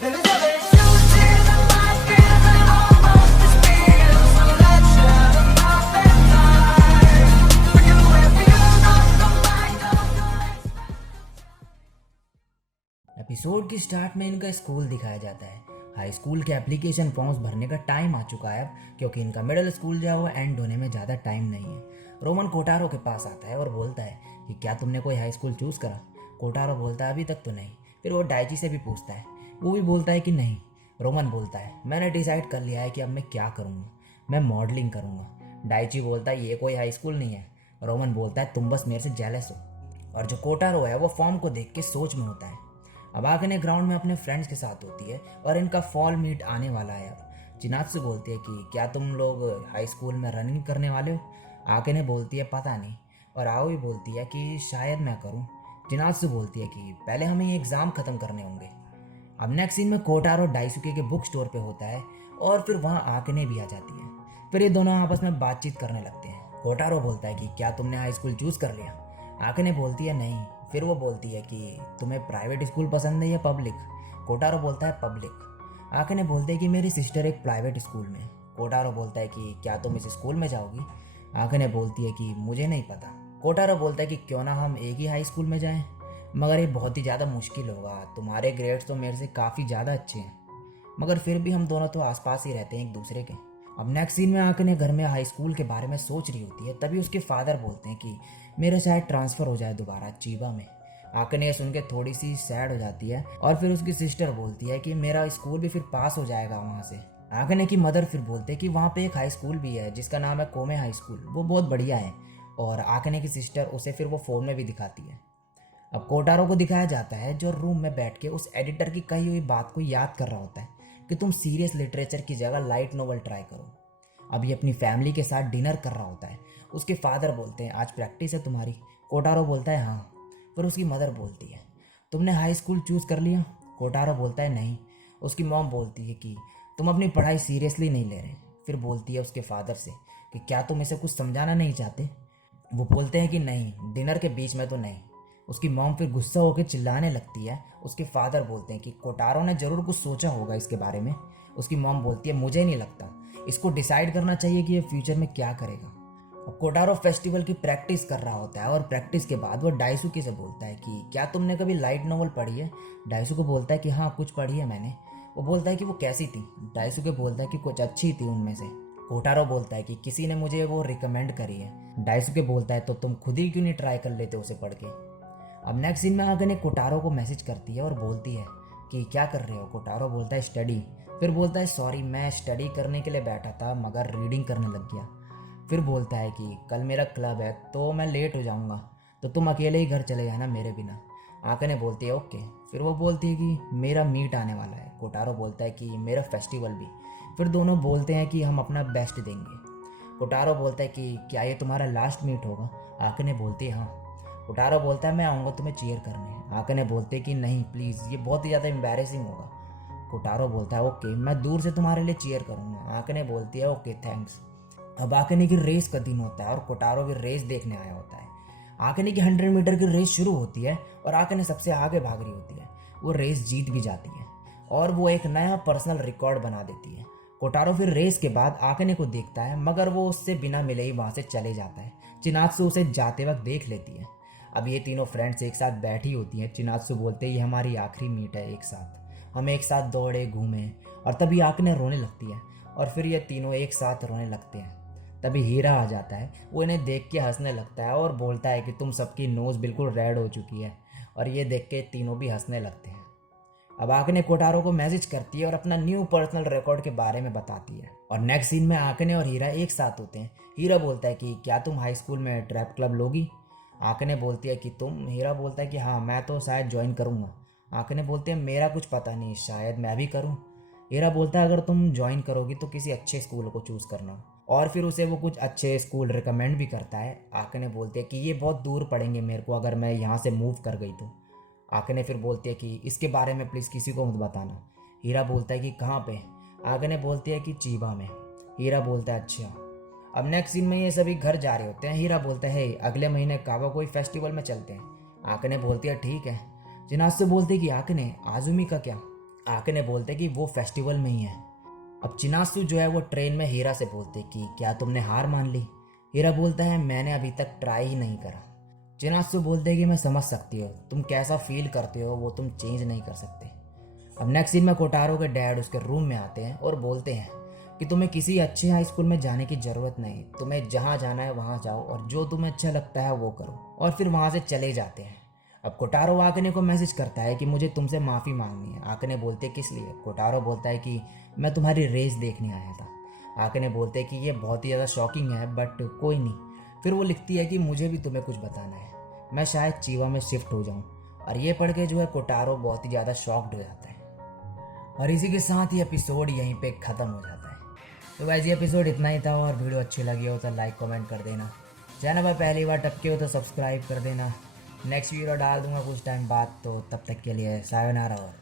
There's other shoes in my fears, I almost despair. So let's share the perfect time. For you and for you, not the mind of the episode की start में इनका school दिखाया जाता है। High school के application forms भरने का time आ चुका है अब, क्योंकि इनका मिडिल स्कूल जो है वो एंड होने में ज़्यादा टाइम नहीं है। रोमन कोटारो के पास आता है और बोलता है कि क्या तुमने कोई हाई स्कूल चूज़ करा। कोटारो बोलता है अभी तक तो नहीं। फिर वो डाइची से भी पूछता है, वो भी बोलता है कि नहीं। रोमन बोलता है मैंने डिसाइड कर लिया है कि अब मैं क्या करूँगा, मैं मॉडलिंग करूँगा। डाइची बोलता है ये कोई हाई स्कूल नहीं है। रोमन बोलता है तुम बस मेरे से जेलस हो। और जो कोटारो है वो फॉर्म को देख के सोच में होता है। अब आकने ग्राउंड में अपने फ्रेंड्स के साथ होती है और इनका फॉल मीट आने वाला है। अब चिनात्सु बोलती है कि क्या तुम लोग हाई स्कूल में रनिंग करने वाले हो। आकने बोलती है पता नहीं। और आओई बोलती है कि शायद मैं करूं। चिनात्सु बोलती है कि पहले हमें ये एग्ज़ाम ख़त्म करने होंगे। अब नेक्स्ट सीन में कोटारो डाइसुके के बुक स्टोर पे होता है और फिर वहाँ आकने भी आ जाती है। फिर ये दोनों आपस में बातचीत करने लगते हैं। कोटारो बोलता है कि क्या तुमने हाई स्कूल चूज़ कर लिया। आकने बोलती है नहीं। फिर वो बोलती है कि तुम्हें प्राइवेट स्कूल पसंद है या पब्लिक। कोटारो बोलता है पब्लिक। आकने बोलते हैं कि मेरी सिस्टर एक प्राइवेट स्कूल में। कोटारो बोलता है कि क्या तुम इस स्कूल में जाओगी। आकने बोलती है कि मुझे नहीं पता। कोटारो बोलता है कि क्यों ना हम एक ही हाई स्कूल में जाएं, मगर ये बहुत ही ज़्यादा मुश्किल होगा, तुम्हारे ग्रेड्स तो मेरे से काफ़ी ज़्यादा अच्छे हैं, मगर फिर भी हम दोनों तो आसपास ही रहते हैं एक दूसरे के। अब नेक्स्ट सीन में आकने घर में हाई स्कूल के बारे में सोच रही होती है, तभी उसके फादर बोलते हैं कि मेरा शायद ट्रांसफ़र हो जाए दोबारा चीबा में। आकने ये सुन के थोड़ी सी सैड हो जाती है और फिर उसकी सिस्टर बोलती है कि मेरा स्कूल भी फिर पास हो जाएगा वहाँ से। आकने की मदर फिर बोलते हैं कि वहाँ पे एक हाई स्कूल भी है जिसका नाम है कोमे हाई स्कूल, वो बहुत बढ़िया है। और आकने की सिस्टर उसे फिर वो फ़ोन में भी दिखाती है। अब कोटारो को दिखाया जाता है जो रूम में बैठ के उस एडिटर की कही हुई बात को याद कर रहा होता है कि तुम सीरियस लिटरेचर की जगह लाइट नोवेल ट्राई करो। अब ये अपनी फैमिली के साथ डिनर कर रहा होता है। उसके फादर बोलते हैं आज प्रैक्टिस है तुम्हारी। कोटारो बोलता है हाँ। फिर उसकी मदर बोलती है तुमने हाई स्कूल चूज़ कर लिया। कोटारो बोलता है नहीं। उसकी मॉम बोलती है कि तुम अपनी पढ़ाई सीरियसली नहीं ले रहे। फिर बोलती है उसके फादर से कि क्या तुम इसे कुछ समझाना नहीं चाहते। वो बोलते हैं कि नहीं, डिनर के बीच में तो नहीं। उसकी मॉम फिर गुस्सा होकर चिल्लाने लगती है। उसके फादर बोलते हैं कि कोटारो ने ज़रूर कुछ सोचा होगा इसके बारे में। उसकी मॉम बोलती है मुझे नहीं लगता, इसको डिसाइड करना चाहिए कि ये फ्यूचर में क्या करेगा। और कोटारो फेस्टिवल की प्रैक्टिस कर रहा होता है और प्रैक्टिस के बाद वो डाइसुके से बोलता है कि क्या तुमने कभी लाइट नॉवल पढ़ी है। डाइसुके बोलता है कि हाँ कुछ पढ़ी है मैंने। वो बोलता है कि वो कैसी थी। डाइसुके बोलता है कि कुछ अच्छी थी उनमें से। कोटारो बोलता है कि किसी ने मुझे वो रिकमेंड करी है। डाइसुके बोलता है तो तुम खुद ही क्यों नहीं ट्राई कर लेते उसे पढ़ के। अब नेक्स्ट सीन में आगने कोटारो को मैसेज करती है और बोलती है कि क्या कर रहे हो। कोटारो बोलता है स्टडी। फिर बोलता है सॉरी मैं स्टडी करने के लिए बैठा था मगर रीडिंग करने लग गया। फिर बोलता है कि कल मेरा क्लब है तो मैं लेट हो जाऊंगा, तो तुम अकेले ही घर चले जाना मेरे बिना। आकने बोलती है ओके। फिर वो बोलती है कि मेरा मीट आने वाला है। कोटारो बोलता है कि मेरा फेस्टिवल भी। फिर दोनों बोलते हैं कि हम अपना बेस्ट देंगे। कोटारो बोलता है कि क्या ये तुम्हारा लास्ट मीट होगा। आकने बोलती है हाँ। कोटारो बोलता है मैं आऊँगा तुम्हें चीयर करने। आकने बोलते हैं कि नहीं प्लीज़, ये बहुत ही ज़्यादा एम्बैरेसिंग होगा। कोटारो बोलता है ओके मैं दूर से तुम्हारे लिए चीयर करूँगा। आकने बोलती है ओके थैंक्स। अब आकने की रेस का दिन होता है और कोटारो भी रेस देखने आया होता है। आकने की 100 मीटर की रेस शुरू होती है और आकने सबसे आगे भाग रही होती है। वो रेस जीत भी जाती है और वो एक नया पर्सनल रिकॉर्ड बना देती है। कोटारो फिर रेस के बाद आकने को देखता है मगर वो उससे बिना मिले ही वहाँ से चले जाता है। चिनात्सु उसे जाते वक्त देख लेती है। अब ये तीनों फ्रेंड्स एक साथ बैठी होती हैं। चिनात्सु बोलते हैं ये हमारी आखिरी मीट है एक साथ, हम एक साथ दौड़े घूमे। और तभी आकने रोने लगती है और फिर ये तीनों एक साथ रोने लगते हैं। तभी हीरा आ जाता है। वो इन्हें देख के हंसने लगता है और बोलता है कि तुम सबकी नोज़ बिल्कुल रेड हो चुकी है। और ये देख के तीनों भी हंसने लगते हैं। अब आकने कोटारो को मैसेज करती है और अपना न्यू पर्सनल रिकॉर्ड के बारे में बताती है। और नेक्स्ट सीन में आकने और हीरा एक साथ होते हैं। हीरा बोलता है कि क्या तुम हाई स्कूल में ट्रैप क्लब लोगी। आकने बोलती है कि तुम। हीरा बोलता है कि हाँ मैं तो शायद ज्वाइन करूँगा। आकने बोलती है मेरा कुछ पता नहीं, शायद मैं भी करूँ। हीरा बोलता है अगर तुम ज्वाइन करोगी तो किसी अच्छे स्कूल को चूज़ करना। और फिर उसे वो कुछ अच्छे स्कूल रिकमेंड भी करता है। आकने बोलती है कि ये बहुत दूर पड़ेंगे मेरे को अगर मैं यहाँ से मूव कर गई तो। आकने फिर बोलती है कि इसके बारे में प्लीज़ किसी को मत बताना। हीरा बोलता है कि कहाँ पे। आकने बोलती है कि चीबा में। हीरा बोलता है अच्छा। अब नेक्स्ट सीन में ये सभी घर जा रहे होते हैं। हीरा बोलता है हे अगले महीने कावाकोई फेस्टिवल में चलते हैं। आकने बोलती है ठीक है। जिनात्सु बोलती है कि आकने आजुमी का क्या। आकने बोलते कि वो फेस्टिवल में ही है। अब चिनासु जो है वो ट्रेन में हीरा से बोलते कि क्या तुमने हार मान ली। हीरा बोलता है मैंने अभी तक ट्राई ही नहीं करा। चिनासु बोलते कि मैं समझ सकती हो, तुम कैसा फील करते हो वो तुम चेंज नहीं कर सकते। अब नेक्स्ट सीन में कोटारो के डैड उसके रूम में आते हैं और बोलते हैं कि तुम्हें किसी अच्छे हाई स्कूल में जाने की ज़रूरत नहीं, तुम्हें जहाँ जाना है वहाँ जाओ और जो तुम्हें अच्छा लगता है वो करो, और फिर वहाँ से चले जाते हैं। अब कोटारो आकने को मैसेज करता है कि मुझे तुमसे माफ़ी मांगनी है। आकने बोलते किस लिए। कोटारो बोलता है कि मैं तुम्हारी रेस देखने आया था। आकने बोलते कि ये बहुत ही ज़्यादा शॉकिंग है बट कोई नहीं। फिर वो लिखती है कि मुझे भी तुम्हें कुछ बताना है, मैं शायद चीवा में शिफ्ट हो जाऊँ। और ये पढ़ के जो है कोटारो बहुत ही ज़्यादा शॉक्ड हो जाता है। और इसी के साथ ही एपिसोड यहीं पे ख़त्म हो जाता है। तो गाइस ये एपिसोड इतना ही था, और वीडियो अच्छी लगी हो तो लाइक कमेंट कर देना। चैनल पर पहली बार टपके हो तो सब्सक्राइब कर देना। नेक्स्ट वीडियो डाल दूंगा कुछ टाइम बाद, तो तब तक के लिए सायोनारा और